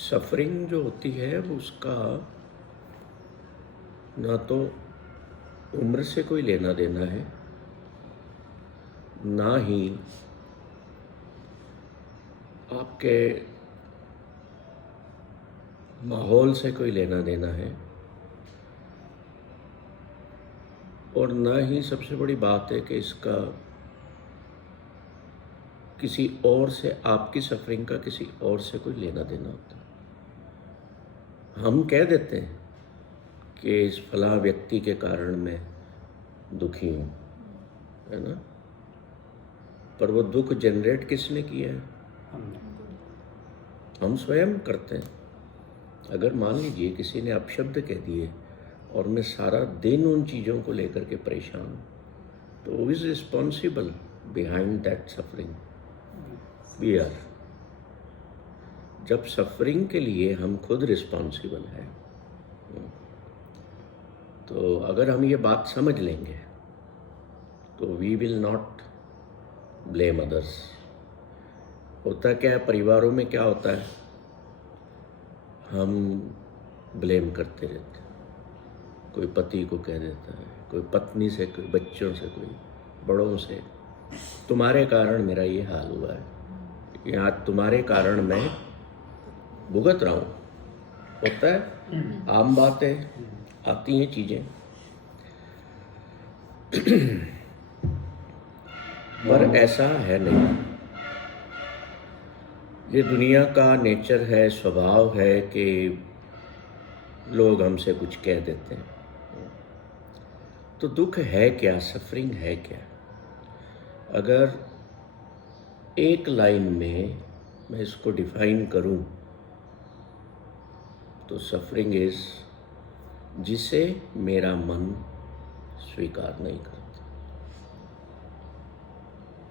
Suffering जो होती है वो उसका ना तो उम्र से कोई लेना देना है, ना ही आपके माहौल से कोई लेना देना है, और ना ही सबसे बड़ी बात है कि इसका किसी और से, आपकी सफरिंग का किसी और से कोई लेना देना होता है। हम कह देते हैं कि इस फलां व्यक्ति के कारण मैं दुखी हूँ, है ना, पर वो दुख जनरेट किसने किया है? हम स्वयं करते हैं। अगर मान लीजिए किसी ने अपशब्द कह दिए और मैं सारा दिन उन चीज़ों को लेकर के परेशान हूँ, तो who is responsible behind that suffering? We are. जब सफरिंग के लिए हम खुद रिस्पॉन्सिबल हैं, तो अगर हम ये बात समझ लेंगे तो we will not blame others. होता क्या है, परिवारों में क्या होता है, हम ब्लेम करते रहते हैं। कोई पति को कह देता है, कोई पत्नी से, कोई बच्चों से, कोई बड़ों से, तुम्हारे कारण मेरा ये हाल हुआ है, या तुम्हारे कारण मैं भुगत रहा हूँ। होता है, आम बात है, आती हैं चीज़ें। पर ऐसा है नहीं। ये दुनिया का नेचर है, स्वभाव है कि लोग हमसे कुछ कह देते हैं। तो दुख है क्या, सफरिंग है क्या? अगर एक लाइन में मैं इसको डिफाइन करूं तो सफरिंग इज जिसे मेरा मन स्वीकार नहीं करता।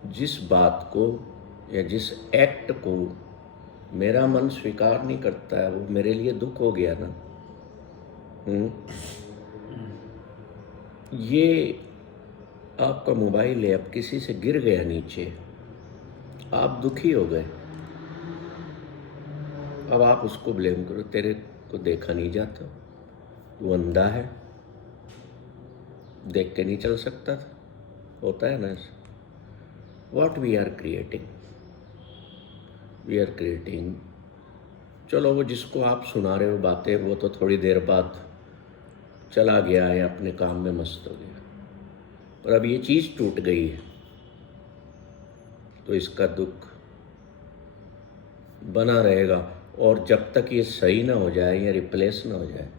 जिस बात को या जिस एक्ट को मेरा मन स्वीकार नहीं करता है, वो मेरे लिए दुख हो गया ना। ये आपका मोबाइल है, अब किसी से गिर गया नीचे, आप दुखी हो गए। अब आप उसको ब्लेम करो, तेरे को देखा नहीं जाता, वो अंधा है, देख के नहीं चल सकता था। होता है ना। What we are creating, we are creating. चलो, वो जिसको आप सुना रहे हो बातें, वो तो थोड़ी देर बाद चला गया है, अपने काम में मस्त हो गया, पर अब ये चीज़ टूट गई है तो इसका दुख बना रहेगा। और जब तक ये सही ना हो जाए या रिप्लेस ना हो जाए,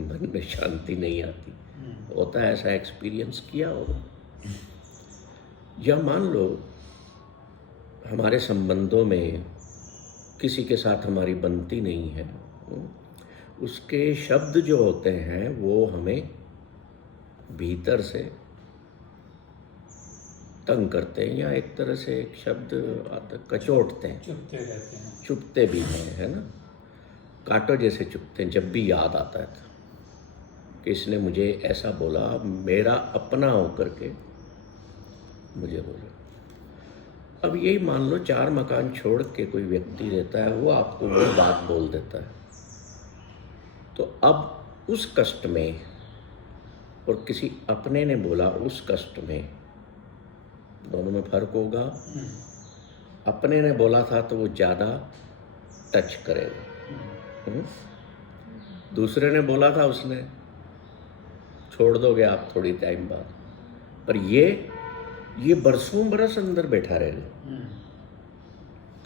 मन में शांति नहीं आती। होता है, ऐसा एक्सपीरियंस किया होगा। या मान लो हमारे संबंधों में किसी के साथ हमारी बनती नहीं है, उसके शब्द जो होते हैं वो हमें भीतर से तंग करते हैं, या एक तरह से एक शब्द आता, कचोटते हैं, चुपते रहते हैं, चुपते भी हैं, है ना। कांटों जैसे चुपते हैं। जब भी याद आता है कि इसने मुझे ऐसा बोला, मेरा अपना होकर के मुझे बोला। अब यही मान लो 4 मकान छोड़ के कोई व्यक्ति रहता है, वो आपको वो बात बोल देता है, तो अब उस कष्ट में, और किसी अपने ने बोला उस कष्ट में, दोनों में फर्क होगा। अपने ने बोला था तो वो ज़्यादा टच करेगा, दूसरे ने बोला था, उसने छोड़ दोगे आप थोड़ी टाइम बाद, पर ये बरसों बरस अंदर बैठा रहेगा।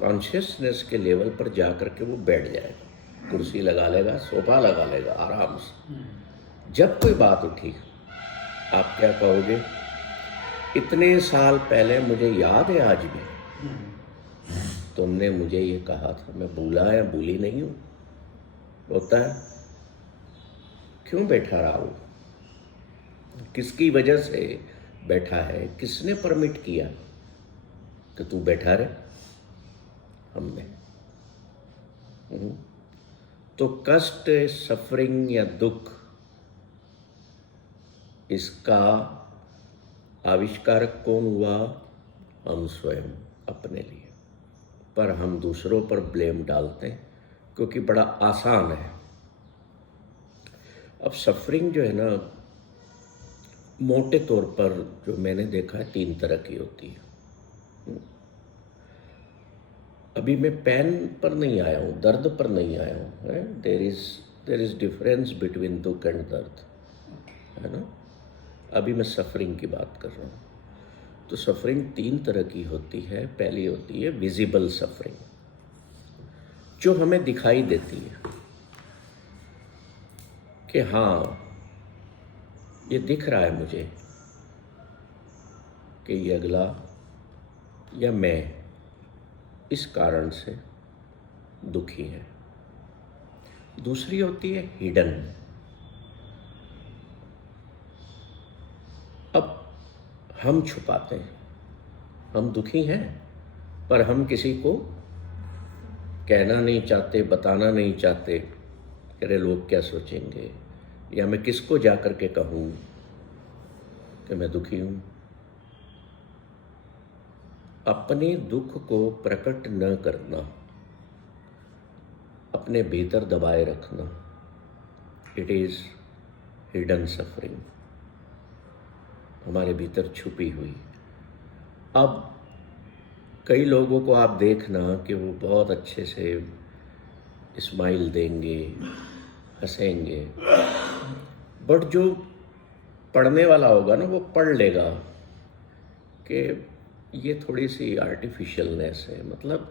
कॉन्शियसनेस के लेवल पर जा करके वो बैठ जाएगा, कुर्सी लगा लेगा, सोफा लगा लेगा आराम से। जब कोई बात उठी, आप क्या कहोगे? इतने साल पहले मुझे याद है आज भी, तुमने मुझे ये कहा था, मैं भूला या भूली नहीं हूँ। होता है। क्यों बैठा रहा हूँ, किसकी वजह से बैठा है, किसने परमिट किया कि तू बैठा रहे? हमने। तो कष्ट, सफरिंग या दुख, इसका आविष्कारक कौन हुआ? हम स्वयं, अपने लिए। पर हम दूसरों पर ब्लेम डालते हैं, क्योंकि बड़ा आसान है। अब सफरिंग जो है ना, मोटे तौर पर जो मैंने देखा है 3 तरह की होती है। अभी मैं पेन पर नहीं आया हूँ, दर्द पर नहीं आया हूँ। देर इज डिफरेंस बिटवीन दुख एंड दर्द, है ना। अभी मैं सफरिंग की बात कर रहा हूँ। तो सफरिंग 3 तरह की होती है। पहली होती है विजिबल सफरिंग, जो हमें दिखाई देती है कि हाँ, ये दिख रहा है मुझे कि ये अगला या मैं इस कारण से दुखी है। दूसरी होती है हिडन। अब हम छुपाते हैं, हम दुखी हैं, पर हम किसी को कहना नहीं चाहते, बताना नहीं चाहते। अरे लोग क्या सोचेंगे, या मैं किसको जा कर के कहूँ कि मैं दुखी हूँ। अपने दुख को प्रकट न करना, अपने भीतर दबाए रखना, इट इज़ हिडन सफरिंग, हमारे भीतर छुपी हुई। अब कई लोगों को आप देखना कि वो बहुत अच्छे से स्माइल देंगे, हंसेंगे, बट जो पढ़ने वाला होगा ना, वो पढ़ लेगा कि ये थोड़ी सी आर्टिफिशियलनेस है। मतलब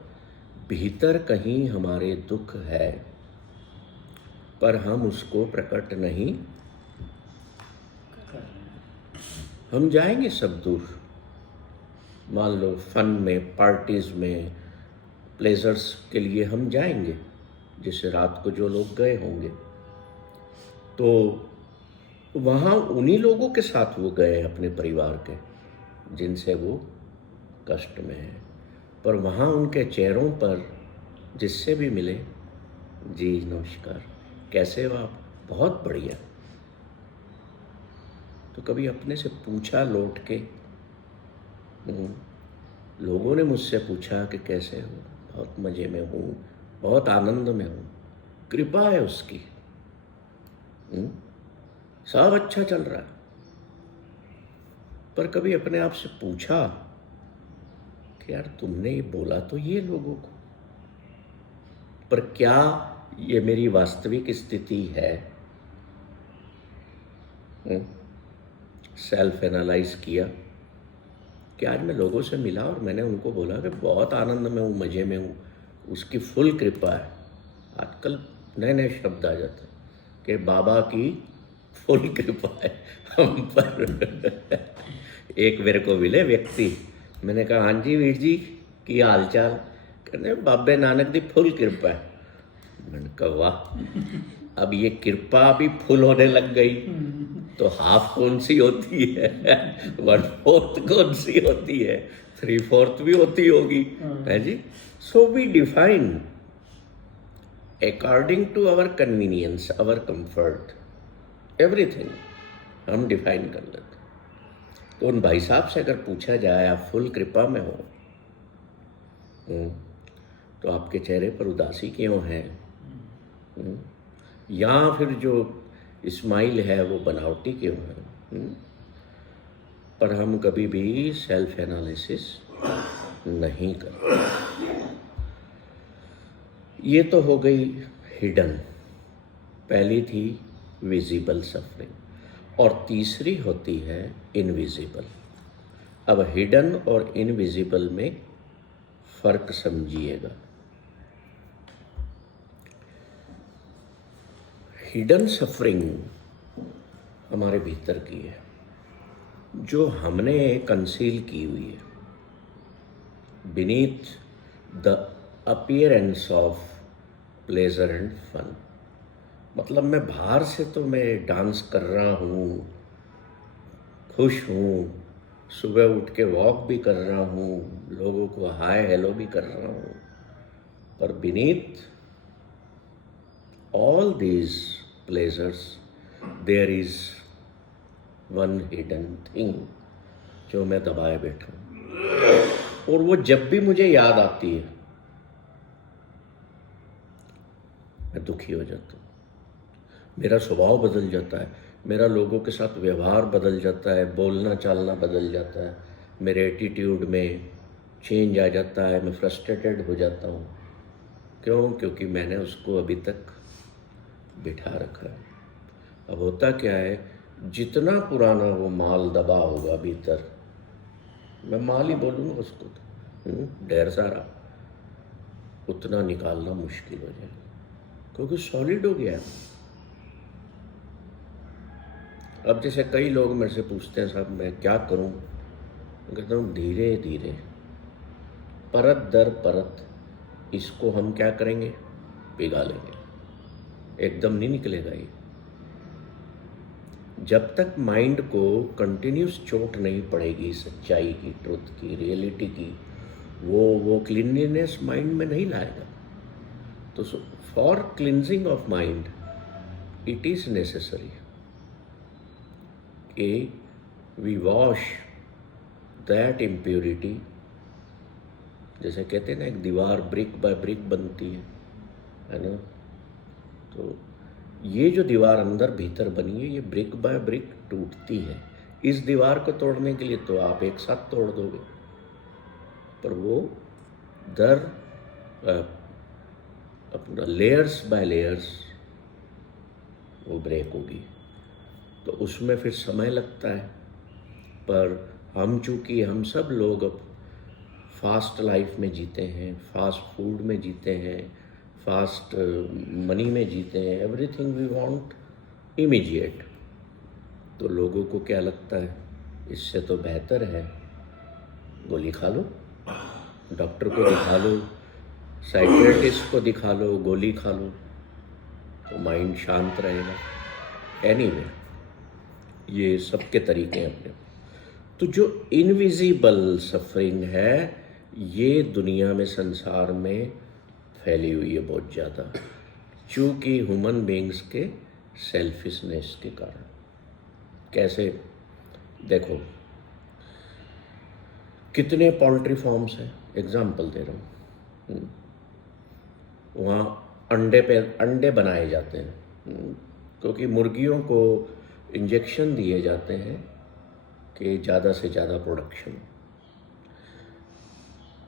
भीतर कहीं हमारे दुख है, पर हम उसको प्रकट नहीं। हम जाएंगे सब दूर, मान लो फन में, पार्टीज में, प्लेजर्स के लिए हम जाएंगे, जैसे रात को जो लोग गए होंगे, तो वहाँ उन्हीं लोगों के साथ वो गए, अपने परिवार के, जिनसे वो कष्ट में है। पर वहाँ उनके चेहरों पर जिससे भी मिले, जी नमस्कार, कैसे हो आप, बहुत बढ़िया। तो कभी अपने से पूछा लौट के, लोगों ने मुझसे पूछा कि कैसे हो, बहुत मज़े में हूँ, बहुत आनंद में हूँ, कृपा है उसकी, सब अच्छा चल रहा है। पर कभी अपने आप से पूछा कि यार तुमने ये बोला तो ये लोगों को, पर क्या ये मेरी वास्तविक स्थिति है? सेल्फ एनालाइज किया कि आज मैं लोगों से मिला और मैंने उनको बोला कि बहुत आनंद में हूँ, मज़े में हूँ, उसकी फुल कृपा है। आजकल नए नए शब्द आ जाते हैं कि बाबा की फुल कृपा है हम पर। एक मेरे को मिले व्यक्ति, मैंने कहा हाँ जी वीर जी की हाल चाल, कहते बाबे नानक दी फुल कृपा है। मैंने कहा वाह, अब ये कृपा भी फुल होने लग गई, तो हाफ कौन सी होती है, 1/4 कौन सी होती है, 3/4 भी होती होगी, है जी। So we define according to our convenience, our comfort, everything हम डिफाइन कर लेते। तो उन भाई साहब से अगर पूछा जाए आप फुल कृपा में हो, तो आपके चेहरे पर उदासी क्यों है, या फिर जो स्माइल है वो बनावटी क्यों है? पर हम कभी भी सेल्फ एनालिसिस नहीं करते। ये तो हो गई हिडन, पहली थी विजिबल सफरिंग, और तीसरी होती है इनविजिबल। अब हिडन और इनविजिबल में फर्क समझिएगा। हिडन सफरिंग हमारे भीतर की है, जो हमने कंसील की हुई है beneath the appearance of pleasure and fun. मतलब मैं बाहर से तो मैं डांस कर रहा हूँ, खुश हूँ, सुबह उठ के वॉक भी कर रहा हूँ, लोगों को हाय हेलो भी कर रहा हूँ, पर beneath all these pleasures there is one hidden thing जो मैं दबाए बैठा हूँ। और वो जब भी मुझे याद आती है मैं दुखी हो जाता हूँ, मेरा स्वभाव बदल जाता है, मेरा लोगों के साथ व्यवहार बदल जाता है, बोलना चालना बदल जाता है, मेरे एटीट्यूड में चेंज आ जाता है, मैं फ्रस्ट्रेटेड हो जाता हूँ। क्यों? क्योंकि मैंने उसको अभी तक बिठा रखा है। अब होता क्या है, जितना पुराना वो माल दबा होगा भीतर, मैं माल ही बोलूँगा उसको तो, ढेर सारा, उतना निकालना मुश्किल हो जाएगा, क्योंकि सॉलिड हो गया है। अब जैसे कई लोग मेरे से पूछते हैं, साहब मैं क्या करूं? मैं कहता हूँ धीरे धीरे, परत दर परत इसको हम क्या करेंगे, पिघा लेंगे, एकदम नहीं निकलेगा ये। जब तक माइंड को कंटिन्यूस चोट नहीं पड़ेगी सच्चाई की, ट्रुथ की, रियलिटी की, वो क्लीनलीनेस माइंड में नहीं लाएगा। तो for cleansing of mind it is necessary कि वी वॉश दैट इम्प्योरिटी। जैसे कहते हैं ना, एक दीवार ब्रिक बाय ब्रिक बनती है ना। तो ये जो दीवार अंदर भीतर बनी है, ये ब्रिक बाय ब्रिक टूटती है। इस दीवार को तोड़ने के लिए तो आप एक साथ तोड़ दोगे, पर वो दर अपना लेयर्स बाय लेयर्स वो ब्रेक होगी। तो उसमें फिर समय लगता है। पर चूँकि हम सब लोग अब फास्ट लाइफ में जीते हैं, फास्ट फूड में जीते हैं, फास्ट मनी में जीते हैं, एवरीथिंग वी वांट इमीडिएट। तो लोगों को क्या लगता है, इससे तो बेहतर है गोली खा लो, डॉक्टर को दिखा लो, साइकियाट्रिस्ट को दिखा लो, गोली खा लो, तो माइंड शांत रहेगा। एनीवे, ये सबके तरीके हैं अपने। तो जो इनविजिबल सफरिंग है, ये दुनिया में, संसार में फैली हुई है बहुत ज़्यादा, चूँकि ह्यूमन बींग्स के सेल्फिशनेस के कारण। कैसे? देखो, कितने पोल्ट्री फार्म्स हैं, एग्जाम्पल दे रहा हूँ, वहाँ अंडे बनाए जाते हैं, क्योंकि मुर्गियों को इंजेक्शन दिए जाते हैं कि ज़्यादा से ज़्यादा प्रोडक्शन।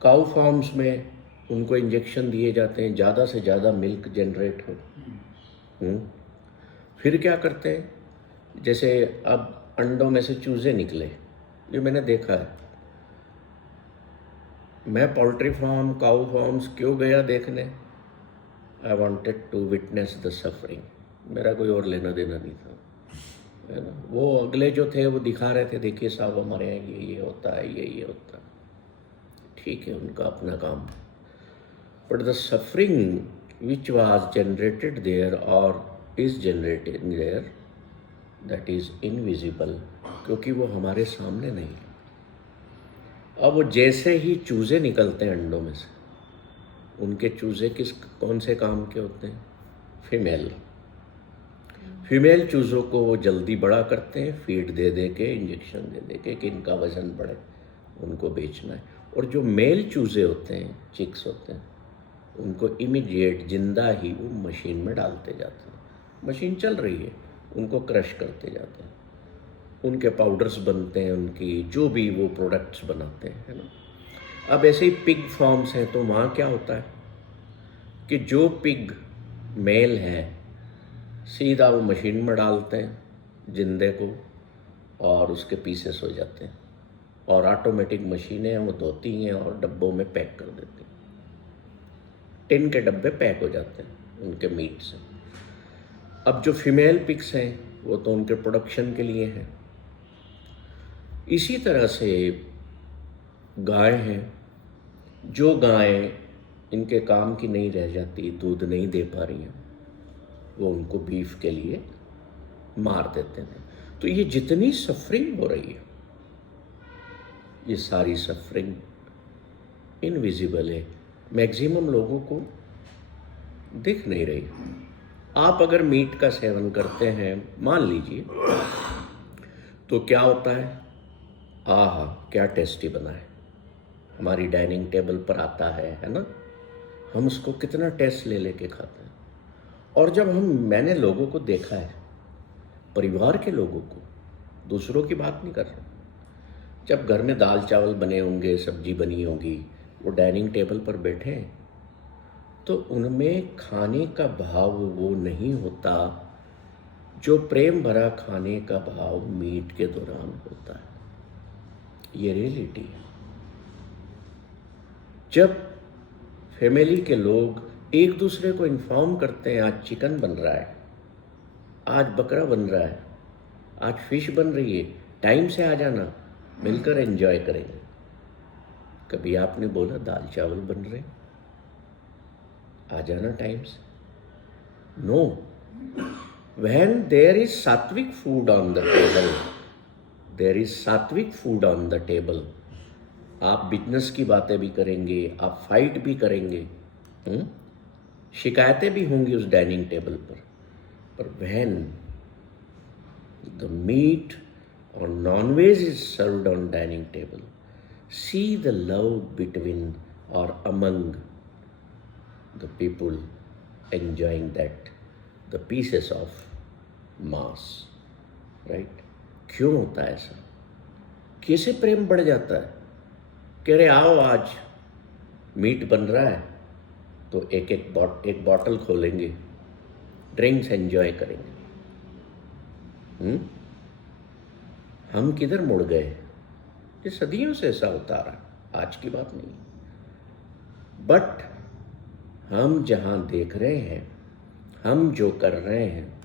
काऊ फार्म्स में उनको इंजेक्शन दिए जाते हैं ज़्यादा से ज़्यादा मिल्क जनरेट हो। फिर क्या करते हैं, जैसे अब अंडों में से चूज़े निकले, ये मैंने देखा है। मैं पोल्ट्री फार्म, काऊ फार्म्स क्यों गया देखने? I wanted to witness the suffering. मेरा कोई और लेना देना नहीं था, है ना। वो अगले जो थे वो दिखा रहे थे, देखिए साहब हमारे यहाँ ये होता है, ये होता है, ठीक है, उनका अपना काम। But the suffering which was generated there और is generated there, that is invisible, क्योंकि वो हमारे सामने नहीं। अब वो जैसे ही चूज़े निकलते हैं अंडों में से, उनके चूज़े कौन से काम के होते हैं? फीमेल चूज़ों को वो जल्दी बड़ा करते हैं, फीड दे दे के, इंजेक्शन दे दे के कि इनका वज़न बढ़े, उनको बेचना है। और जो मेल चूज़े होते हैं, चिक्स होते हैं, उनको इमीडिएट जिंदा ही वो मशीन में डालते जाते हैं। मशीन चल रही है, उनको क्रश करते जाते हैं, उनके पाउडर्स बनते हैं, उनकी जो भी वो प्रोडक्ट्स बनाते हैं, है ना। अब ऐसे ही पिग फार्म्स हैं, तो वहाँ क्या होता है कि जो पिग मेल है, सीधा वो मशीन में डालते हैं जिंदे को, और उसके पीसेस हो जाते हैं, और ऑटोमेटिक मशीनें हैं, वो धोती हैं और डब्बों में पैक कर देती हैं। टिन के डब्बे पैक हो जाते हैं उनके मीट से। अब जो फीमेल पिग्स हैं, वो तो उनके प्रोडक्शन के लिए हैं। इसी तरह से गाय हैं, जो गायें इनके काम की नहीं रह जाती, दूध नहीं दे पा रही हैं, वो उनको बीफ के लिए मार देते हैं। तो ये जितनी सफरिंग हो रही है, ये सारी सफरिंग इनविजिबल है, मैक्सिमम लोगों को दिख नहीं रही। आप अगर मीट का सेवन करते हैं, मान लीजिए, तो क्या होता है, आहा क्या टेस्टी बना है, हमारी डाइनिंग टेबल पर आता है ना, हम उसको कितना टेस्ट ले लेके खाते हैं। और जब मैंने लोगों को देखा है, परिवार के लोगों को, दूसरों की बात नहीं कर रहा, जब घर में दाल चावल बने होंगे, सब्जी बनी होगी, वो डाइनिंग टेबल पर बैठे हैं, तो उनमें खाने का भाव वो नहीं होता जो प्रेम भरा खाने का भाव मीट के दौरान होता है। ये रियलिटी है। जब फैमिली के लोग एक दूसरे को इन्फॉर्म करते हैं, आज चिकन बन रहा है, आज बकरा बन रहा है, आज फिश बन रही है, टाइम से आ जाना, मिलकर एंजॉय करेंगे। कभी आपने बोला दाल चावल बन रहे, आ जाना टाइम से? No. When there is sattvic food on the table, there is sattvic food on the table. आप बिजनेस की बातें भी करेंगे, आप फाइट भी करेंगे, शिकायतें भी होंगी उस डाइनिंग टेबल पर when the meat or non-veg is served on dining table, see the love between or among the people enjoying that, the pieces of मांस, राइट? क्यों होता है ऐसा? कैसे प्रेम बढ़ जाता है? कह रहे आओ आज मीट बन रहा है, तो एक बॉटल खोलेंगे, ड्रिंक्स एंजॉय करेंगे। हम किधर मुड़ गए? ये सदियों से ऐसा होता आ रहा, आज की बात नहीं। बट हम जहां देख रहे हैं, हम जो कर रहे हैं,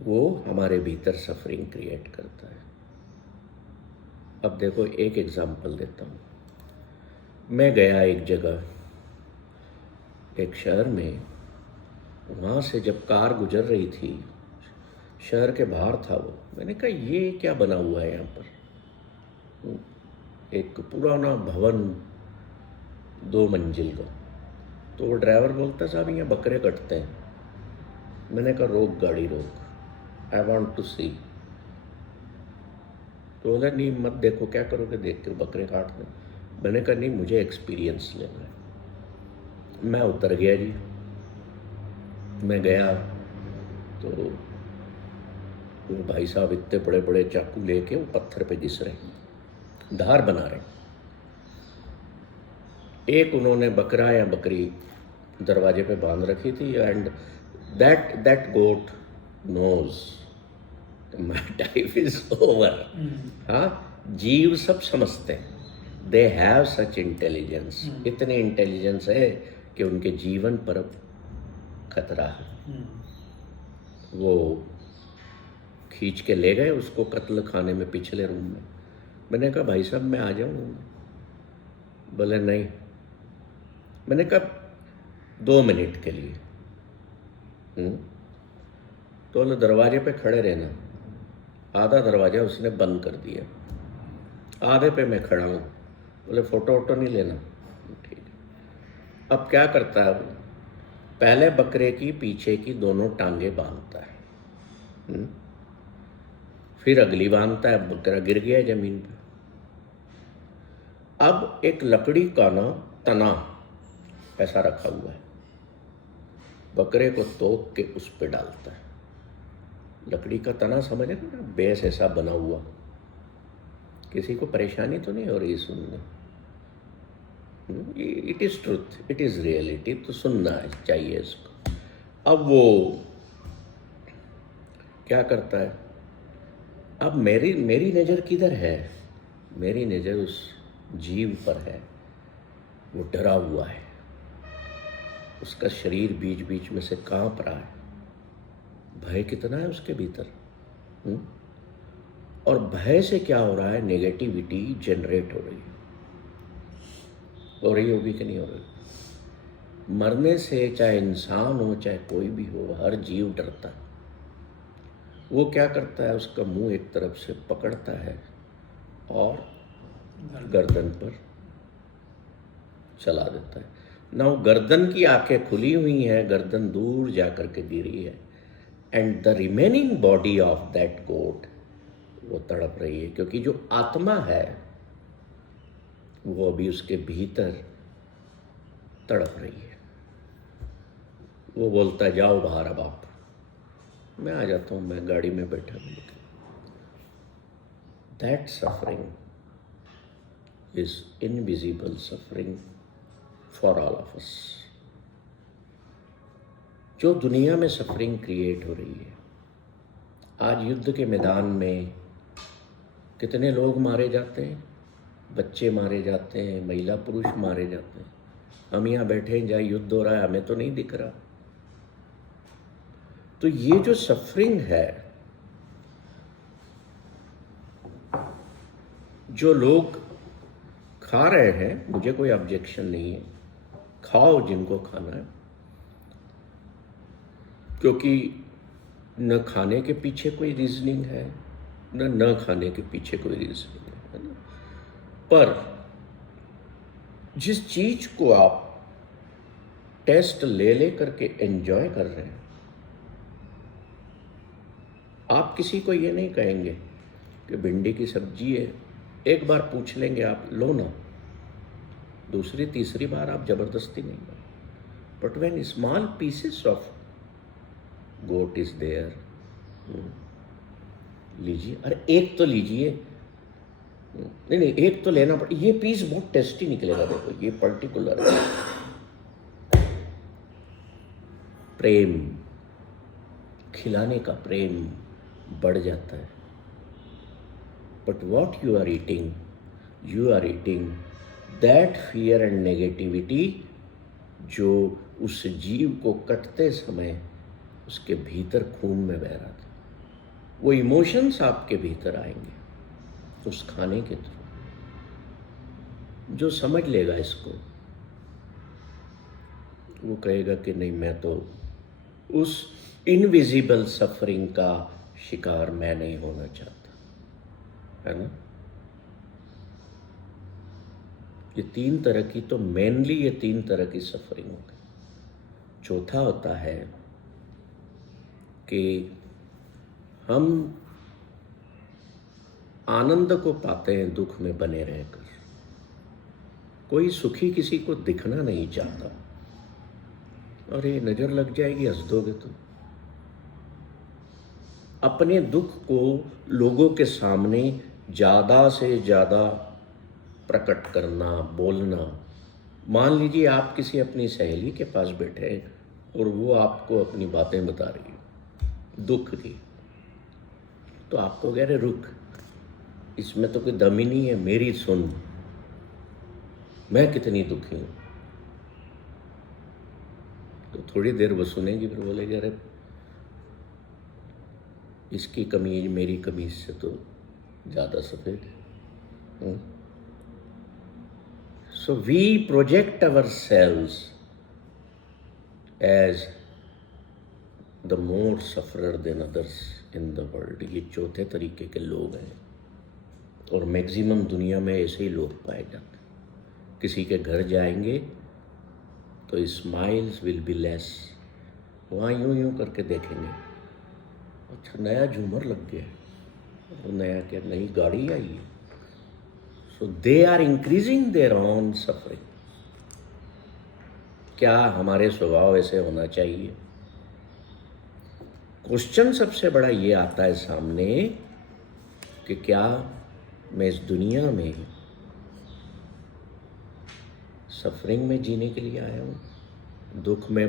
वो हमारे भीतर सफरिंग क्रिएट करता है। अब देखो, एक एग्जांपल देता हूँ। मैं गया एक जगह, एक शहर में, वहाँ से जब कार गुजर रही थी, शहर के बाहर था वो, मैंने कहा ये क्या बना हुआ है यहाँ पर? एक पुराना भवन 2 मंजिल का। तो वो ड्राइवर बोलता साहब यहाँ बकरे कटते हैं। मैंने कहा रोक गाड़ी, रोक, आई वॉन्ट टू सी। तो बोला नहीं मत देखो, क्या करोगे देख के, बकरे काट दो। मैंने कहा नहीं, मुझे एक्सपीरियंस लेना है। मैं उतर गया जी। मैं गया तो वो भाई साहब इतने बड़े बड़े चाकू लेके वो पत्थर पे घिस रहे, धार बना रहे। एक उन्होंने बकरा या बकरी दरवाजे पे बांध रखी थी, and that goat knows my time is over. हाँ, जीव सब समझते हैं, दे हैव सच इंटेलिजेंस। इतने इंटेलिजेंस है कि उनके जीवन पर खतरा है। वो खींच के ले गए उसको कत्ल खाने में, पिछले रूम में। मैंने कहा भाई साहब मैं आ जाऊँगा? बोले नहीं। मैंने कहा 2 मिनट के लिए। तो बोले दरवाजे पे खड़े रहना। आधा दरवाजा उसने बंद कर दिया, आधे पे मैं खड़ा हूँ। बोले फोटो वोटो नहीं लेना? ठीक है। अब क्या करता है, पहले बकरे की पीछे की दोनों टांगे बांधता है, फिर अगली बांधता है, बकरा गिर गया जमीन पे। अब एक लकड़ी का ना तना ऐसा रखा हुआ है, बकरे को तोड़ के उस पे डालता है। लकड़ी का तना समझ रहे ना, बेस ऐसा बना हुआ। किसी को परेशानी तो नहीं हो रही सुनने? It is truth, it is reality, तो सुनना चाहिए इसको। अब वो क्या करता है, अब मेरी नज़र किधर है? मेरी नज़र उस जीव पर है। वो डरा हुआ है, उसका शरीर बीच बीच में से कांप रहा है। भय कितना है उसके भीतर। और भय से क्या हो रहा है, नेगेटिविटी जनरेट हो रही है। हो रही होगी कि नहीं हो रही? मरने से चाहे इंसान हो चाहे कोई भी हो, हर जीव डरता है। वो क्या करता है, उसका मुंह एक तरफ से पकड़ता है और गर्दन पर चला देता है ना। गर्दन की आंखें खुली हुई हैं, गर्दन दूर जा कर के गिरी है, and the remaining body of that goat वो तड़प रही है, क्योंकि जो आत्मा है वो अभी उसके भीतर तड़प रही है। वो बोलता है जाओ बाहर अब आप। मैं आ जाता हूँ, मैं गाड़ी में बैठा हूँ। That suffering is invisible suffering for all of us. जो दुनिया में सफरिंग क्रिएट हो रही है, आज युद्ध के मैदान में कितने लोग मारे जाते हैं, बच्चे मारे जाते हैं, महिला पुरुष मारे जाते हैं। हम यहाँ बैठे हैं, जहाँ युद्ध हो रहा है हमें तो नहीं दिख रहा। तो ये जो सफरिंग है, जो लोग खा रहे हैं, मुझे कोई ऑब्जेक्शन नहीं है, खाओ जिनको खाना है, क्योंकि न खाने के पीछे कोई रीजनिंग है, न खाने के पीछे कोई रीजनिंग है ना। पर जिस चीज को आप टेस्ट ले करके एंजॉय कर रहे हैं, आप किसी को ये नहीं कहेंगे कि भिंडी की सब्जी है, एक बार पूछ लेंगे आप, लो ना, दूसरी तीसरी बार आप जबरदस्ती नहीं। But when small pieces of goat is there, लीजिए, अरे एक तो लीजिए, नहीं नहीं एक तो लेना पड़े, ये पीस बहुत टेस्टी निकलेगा, देखो ये पर्टिकुलर है। प्रेम, खिलाने का प्रेम बढ़ जाता है। But what you are eating that fear and negativity जो उस जीव को कटते समय उसके भीतर खून में बह रहा था, वो इमोशंस आपके भीतर आएंगे उस खाने के थ्रू। जो समझ लेगा इसको, वो कहेगा कि नहीं, मैं तो उस इनविजिबल सफरिंग का शिकार मैं नहीं होना चाहता, है ना। ये तीन तरह की, तो मेनली ये तीन तरह की सफरिंग हो गई। चौथा होता है कि हम आनंद को पाते हैं दुख में बने रहकर। कोई सुखी किसी को दिखना नहीं चाहता, अरे नजर लग जाएगी, हंस दोगे तो। अपने दुख को लोगों के सामने ज्यादा से ज्यादा प्रकट करना, बोलना। मान लीजिए आप किसी अपनी सहेली के पास बैठे हैं और वो आपको अपनी बातें बता रही है दुख की, तो आपको कह रहे रुक, इसमें तो कोई दम ही नहीं है, मेरी सुन, मैं कितनी दुखी हूं। तो थोड़ी देर वो सुनेगी, फिर बोलेगी अरे इसकी कमीज मेरी कमीज से तो ज्यादा सफेद है। So we project ourselves as the more sufferer than others in the world. ये चौथे तरीके के लोग हैं, और मैक्सिमम दुनिया में ऐसे ही लोग पाए जाते हैं। किसी के घर जाएंगे तो स्माइल्स विल बी लेस, वहाँ यूं यूं करके देखेंगे, अच्छा नया झूमर लग गया, और नया क्या, नई गाड़ी आई है। So they are increasing their own suffering. क्या हमारे स्वभाव ऐसे होना चाहिए? क्वेश्चन सबसे बड़ा ये आता है सामने कि क्या मैं इस दुनिया में सफरिंग में जीने के लिए आया हूँ, दुख में